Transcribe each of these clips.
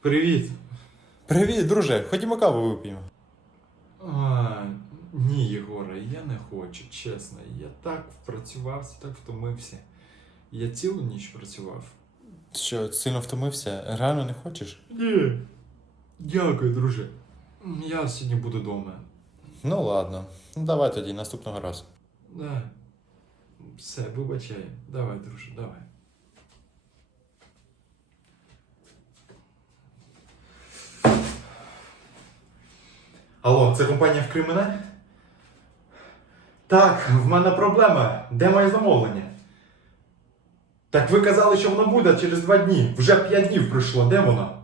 Привіт. Привіт, друже, ходімо каву вип'ємо. А, ні, Єгоре, я не хочу, чесно. Я так впрацювався, так втомився. Я цілу ніч працював. Що, сильно втомився? Реально не хочеш? Ні. Дякую, друже. Я сьогодні буду вдома. Ну ладно. Ну давай тоді наступного разу. Да. Все, вибачай. Давай, друже, давай. Алло, це компанія в Криміне? Так, в мене проблема. Де моє замовлення? Так ви казали, що воно буде через два дні. Вже п'ять днів пройшло. Де воно?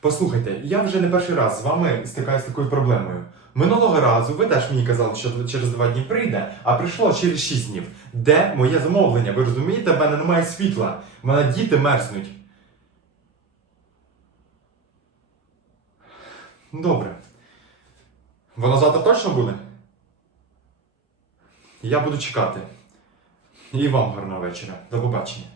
Послухайте, я вже не перший раз з вами стикаюся з такою проблемою. Минулого разу ви теж мені казали, що через два дні прийде, а прийшло через шість днів. Де моє замовлення? Ви розумієте, в мене немає світла. В мене діти мерзнуть. Добре. Воно завтра точно буде? Я буду чекати. І вам гарного вечора. До побачення.